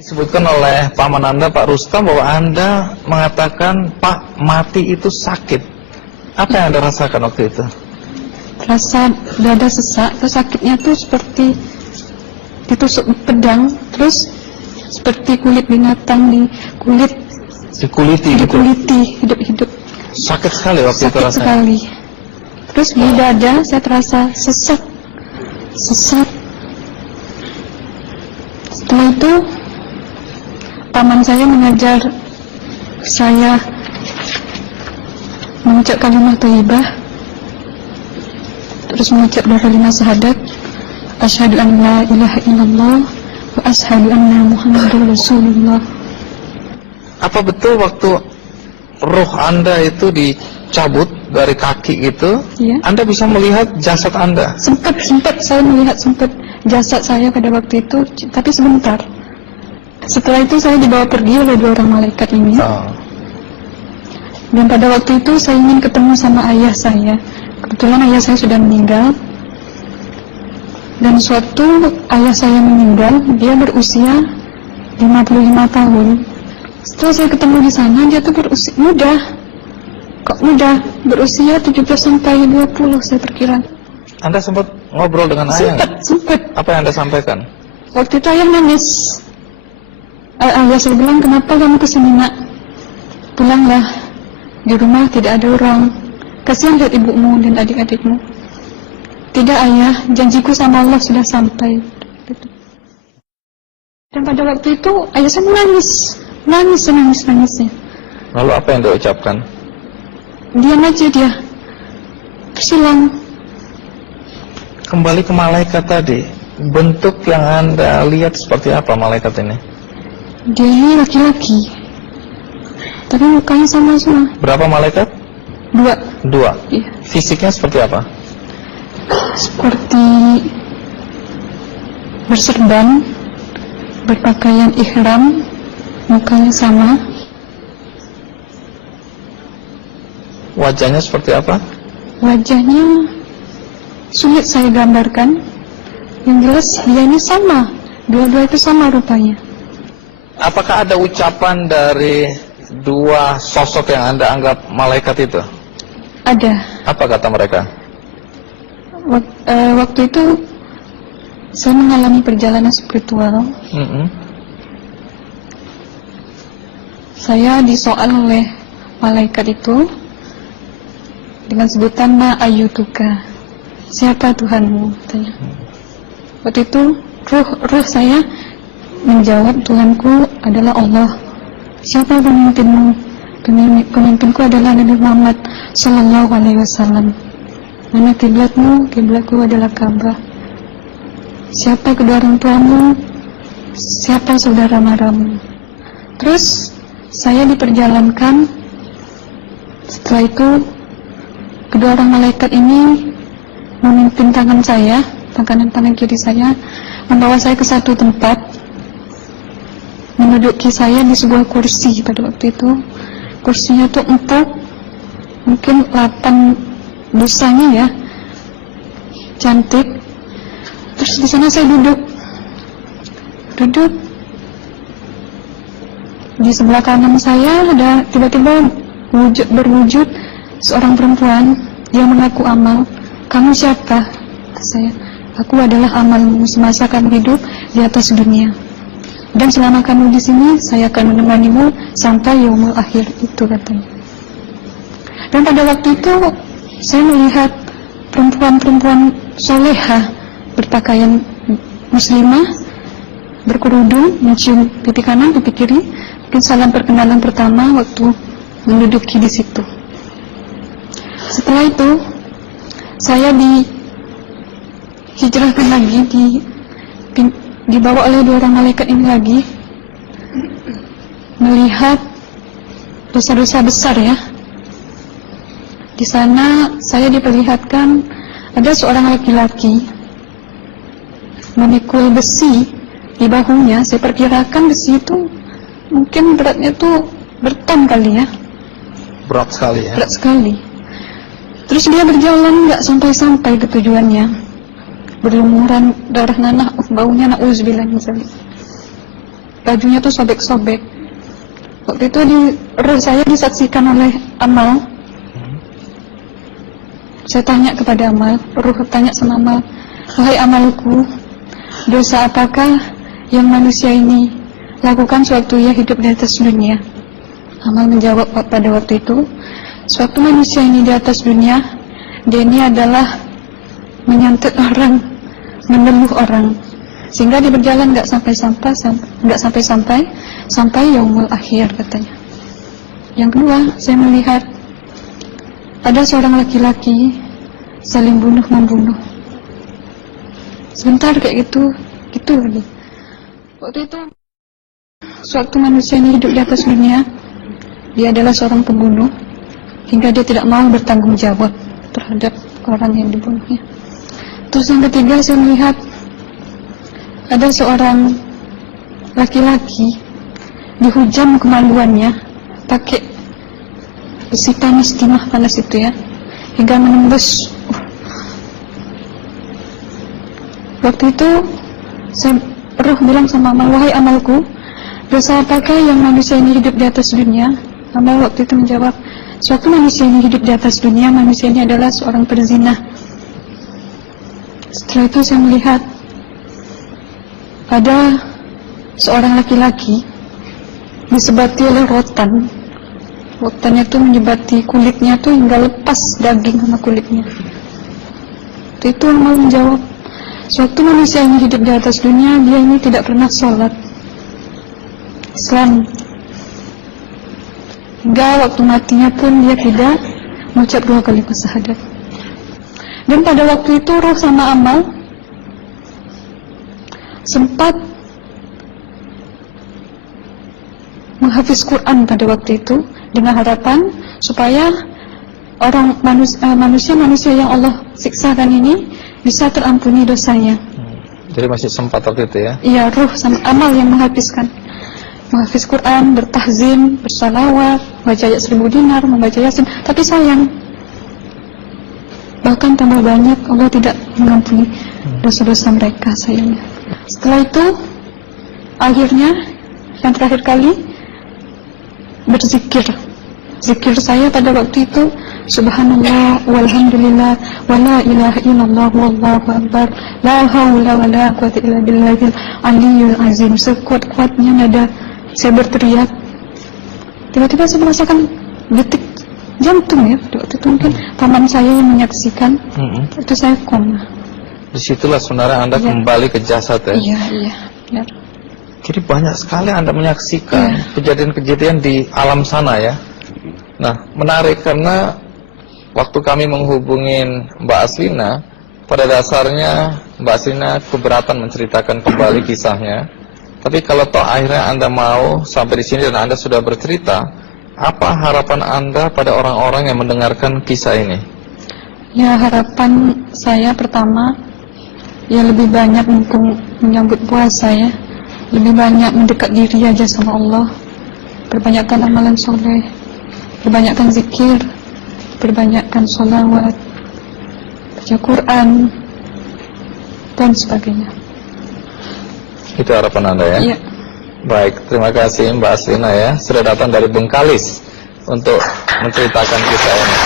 Disebutkan oleh paman Anda, Pak Rustam, bahwa Anda mengatakan Pak mati itu sakit. Apa yang Anda rasakan waktu itu? Rasa dada sesak, terus sakitnya tuh seperti ditusuk pedang, terus seperti kulit binatang Dikuliti gitu? hidup-hidup. Sakit sekali waktu itu Sakit rasanya? sekali. Terus di dada saya terasa sesak. Setelah itu paman saya mengajar saya mengucap kalimat thayyibah, terus mengucap dua kalimat syahadat, asyhadu an la ilaha illallah wa asyhadu anna muhammadar rasulullah. Apa betul waktu roh Anda itu dicabut dari kaki itu, Ya. Anda bisa melihat jasad Anda? Sempat saya melihat jasad saya pada waktu itu, tapi sebentar. Setelah itu saya dibawa pergi oleh dua orang malaikat ini. Dan pada waktu itu saya ingin ketemu sama ayah saya. Kebetulan ayah saya sudah meninggal. Dan suatu ayah saya meninggal, dia berusia 55 tahun. Setelah saya ketemu di sana, dia tuh berusia muda. Kok muda? Berusia 17 sampai 20 saya perkira. Anda sempat ngobrol dengan ayah? Sempat. Apa yang Anda sampaikan? Waktu itu ayah nangis. Ayah saya bilang, kenapa kamu kesini nak? Pulanglah, di rumah tidak ada orang. Kasihan lihat ibumu dan adik-adikmu. Tidak ayah, janjiku sama Allah sudah sampai. Dan pada waktu itu ayah saya menangis. Lalu apa yang dia ucapkan? Diam aja dia, terus hilang. Kembali ke malaikat tadi, bentuk yang Anda lihat seperti apa malaikat ini? Dia ini laki-laki, tapi mukanya sama semua. Berapa malaikat? Dua. Iya. Fisiknya seperti apa? Seperti berserban, berpakaian ihram, mukanya sama. Wajahnya seperti apa? Wajahnya sulit saya gambarkan. Yang jelas dia ini sama, dua-dua itu sama rupanya. Apakah ada ucapan dari dua sosok yang Anda anggap malaikat itu? Ada. Apa kata mereka? Waktu itu saya mengalami perjalanan spiritual. Saya disoal oleh malaikat itu dengan sebutan ma ayyutuka, siapa Tuhanmu, katanya. Waktu itu ruh saya menjawab, Tuhanku adalah Allah. Siapa pemimpinmu? Pemimpinku adalah Nabi Muhammad Sallallahu Alaihi Wasallam. Mana kiblatmu? Kiblatku adalah Ka'bah. Siapa kedua orang tuamu? Siapa saudara maramu? Terus saya diperjalankan. Setelah itu kedua orang malaikat ini memimpin tangan saya, tangan kiri saya, membawa saya ke satu tempat, menduduki saya di sebuah kursi. Pada waktu itu kursinya tuh empuk, mungkin 8 busanya ya, cantik. Terus di sana saya duduk. Di sebelah kanan saya ada tiba-tiba berwujud seorang perempuan. Dia mengaku amal. Kamu siapa? Saya. Aku adalah amalmu semasa kamu hidup di atas dunia. Dan selama kamu di sini, saya akan menemanimu sampai yaumul akhir, itu katanya. Dan pada waktu itu, saya melihat perempuan-perempuan solehah berpakaian muslimah, berkerudung, mencium pipi kanan, pipi kiri. Mungkin salam perkenalan pertama waktu menduduki di situ. Setelah itu, saya dihijrahkan lagi, dibawa oleh dua orang malaikat ini lagi, melihat dosa-dosa besar ya. Di sana saya diperlihatkan ada seorang laki-laki memikul besi di bahunya. Saya perkirakan besi itu mungkin beratnya tuh berton kali ya. Berat sekali ya. Berat sekali. Terus dia berjalan nggak sampai-sampai ke tujuannya. Berlumuran darah nanah, baunya na'udzubillah misalnya. bajunya tuh sobek-sobek. Waktu itu roh saya disaksikan oleh Amal. Saya tanya kepada Amal, roh tanya sama Amal, wahai Amalku, dosa apakah yang manusia ini lakukan sewaktu ia hidup di atas dunia? Amal menjawab pada waktu itu, sewaktu manusia ini di atas dunia, dia ini adalah menyantet orang, menemuh orang, sehingga dia berjalan nggak sampai yaumul akhir, katanya. Yang kedua, saya melihat ada seorang laki-laki saling bunuh-membunuh. Sebentar kayak gitu lagi. Waktu itu, sewaktu manusia ini hidup di atas dunia, dia adalah seorang pembunuh, hingga dia tidak mau bertanggung jawab terhadap orang yang dibunuhnya. Terus yang ketiga, saya melihat ada seorang laki-laki dihujam kemaluannya pakai besi panas, timah panas itu ya, hingga menembus. Waktu itu roh bilang sama Amal, wahai Amalku, dosa apakah yang manusia ini hidup di atas dunia? Amal waktu itu menjawab, suatu manusia ini hidup di atas dunia, manusia ini adalah seorang perzina. Setelah itu saya melihat ada seorang laki-laki disebati oleh rotan. Rotannya itu menyebati kulitnya tuh hingga lepas daging sama kulitnya. Itu Amal menjawab, suatu manusia ini hidup di atas dunia, dia ini tidak pernah sholat Islam, hingga waktu matinya pun dia tidak mengucap 2 kalimat syahadat. Dan pada waktu itu roh sama Amal sempat menghafiz Quran pada waktu itu dengan harapan supaya orang manusia yang Allah siksakan ini bisa terampuni dosanya. Jadi masih sempat waktu itu ya? Iya, roh sama Amal yang menghafizkan, menghafiz Quran, bertahzim, bersalawat, baca ayat 1000 dinar, membaca Yasin. Tapi sayang, bahkan tambah banyak, Allah tidak mengampuni dosa-dosa mereka, sayangnya. Setelah itu, akhirnya yang terakhir kali berzikir. Zikir saya pada waktu itu, subhanallah, walhamdulillah, wa la ilaha illallah, wallahu akbar, la hawla wa la quwwata illa billahil aliyyil azim. Sekuat-kuatnya nada saya berteriak. Tiba-tiba saya merasakan detik jantung ya. Waktu itu mungkin paman saya yang menyaksikan. Itu saya koma. Disitulah sebenarnya Anda kembali ke jasad ya? Iya, benar. Jadi banyak sekali Anda menyaksikan kejadian-kejadian di alam sana ya. Nah, menarik karena waktu kami menghubungin Mbak Aslina, pada dasarnya Mbak Aslina keberatan menceritakan kembali kisahnya. Tapi kalau toh akhirnya Anda mau sampai di sini dan Anda sudah bercerita, apa harapan Anda pada orang-orang yang mendengarkan kisah ini? Ya, harapan saya pertama, ya lebih banyak menyambut puasa ya, lebih banyak mendekat diri aja sama Allah, perbanyakkan amalan soleh, perbanyakkan zikir, perbanyakkan sholawat, baca Quran, dan sebagainya. Itu harapan Anda ya? Iya. Baik, terima kasih Mbak Aslina ya, sudah datang dari Bengkalis untuk menceritakan kisah ini.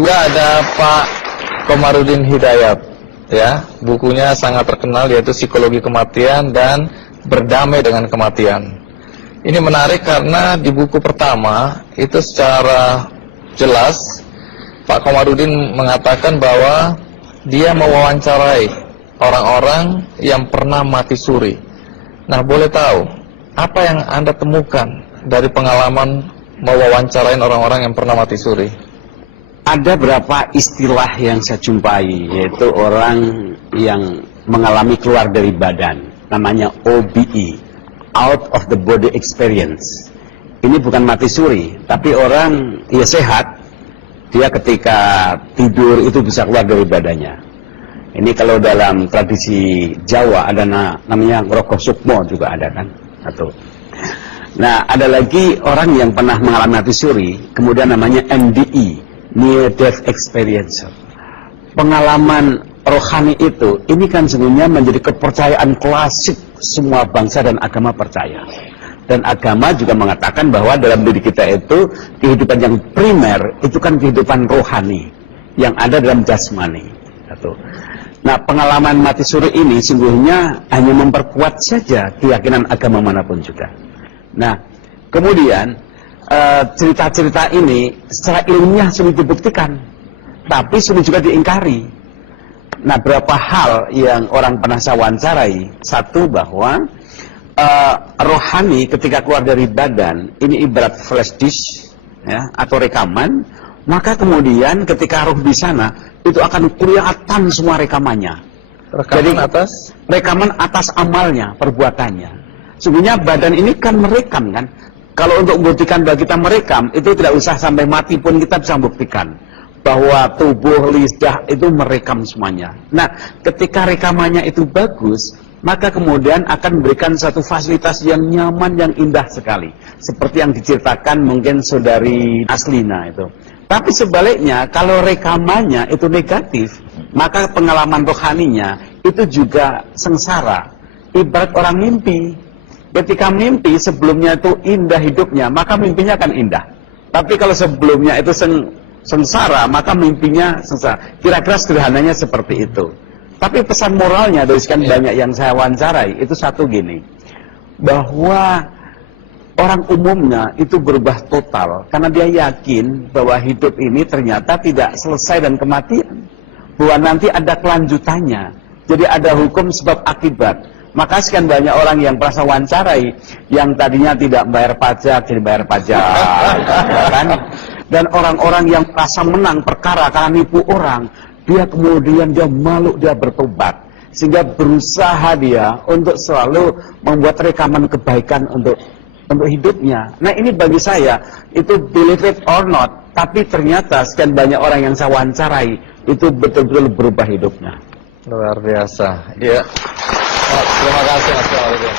Dua ada Pak Komarudin Hidayat ya, bukunya sangat terkenal yaitu Psikologi Kematian dan Berdamai dengan Kematian. Ini menarik karena di buku pertama itu secara jelas Pak Komarudin mengatakan bahwa dia mewawancarai orang-orang yang pernah mati suri. Nah, boleh tahu apa yang Anda temukan dari pengalaman mewawancarain orang-orang yang pernah mati suri? Ada beberapa istilah yang saya jumpai, yaitu orang yang mengalami keluar dari badan, namanya OBE, out of the body experience. Ini bukan mati suri, tapi orang ya sehat, dia ketika tidur itu bisa keluar dari badannya. Ini kalau dalam tradisi Jawa ada namanya Ngrogoh Sukmo juga ada kan, satu. Nah, ada lagi orang yang pernah mengalami mati suri, kemudian namanya NDE, Near Death Experience. pengalaman rohani itu, ini kan sebenarnya menjadi kepercayaan klasik semua bangsa dan agama percaya. Dan agama juga mengatakan bahwa dalam diri kita itu, kehidupan yang primer, itu kan kehidupan rohani, yang ada dalam jasmani. Nah, pengalaman mati suri ini sungguhnya hanya memperkuat saja keyakinan agama manapun juga. Nah, kemudian, cerita-cerita ini secara ilmiah sulit dibuktikan, tapi sulit juga diingkari. Nah, berapa hal yang orang pernah saya wawancarai. Satu, bahwa rohani ketika keluar dari badan ini ibarat flash disk, ya, atau rekaman. Maka kemudian ketika roh di sana itu akan kelihatan semua rekamannya. Jadi rekaman atas amalnya, perbuatannya. Sebenarnya badan ini kan merekam kan. Kalau untuk membuktikan bahwa kita merekam, itu tidak usah sampai mati pun kita bisa membuktikan bahwa tubuh, lidah itu merekam semuanya. Nah, ketika rekamannya itu bagus, maka kemudian akan memberikan satu fasilitas yang nyaman, yang indah sekali. Seperti yang diceritakan mungkin saudari Aslina itu. Tapi sebaliknya, kalau rekamannya itu negatif, maka pengalaman rohaninya itu juga sengsara. Ibarat orang mimpi. Ketika mimpi sebelumnya itu indah hidupnya, maka mimpinya akan indah. Tapi kalau sebelumnya itu sengsara, maka mimpinya sengsara. Kira-kira sederhananya seperti itu. Tapi pesan moralnya dari sekian banyak yang saya wawancarai, itu satu gini, bahwa orang umumnya itu berubah total karena dia yakin bahwa hidup ini ternyata tidak selesai dan kematian, bahwa nanti ada kelanjutannya. Jadi ada hukum sebab akibat. Maka sekian banyak orang yang merasa wawancarai, yang tadinya tidak bayar pajak jadi bayar pajak, kan? Dan orang-orang yang merasa menang perkara karena nipu orang, dia kemudian dia malu, dia bertobat, sehingga berusaha dia untuk selalu membuat rekaman kebaikan untuk hidupnya. Nah, ini bagi saya itu believe it or not, tapi ternyata sekian banyak orang yang saya wawancarai itu betul-betul berubah hidupnya. Luar biasa. Ya. Terima kasih Mas Kamarudin.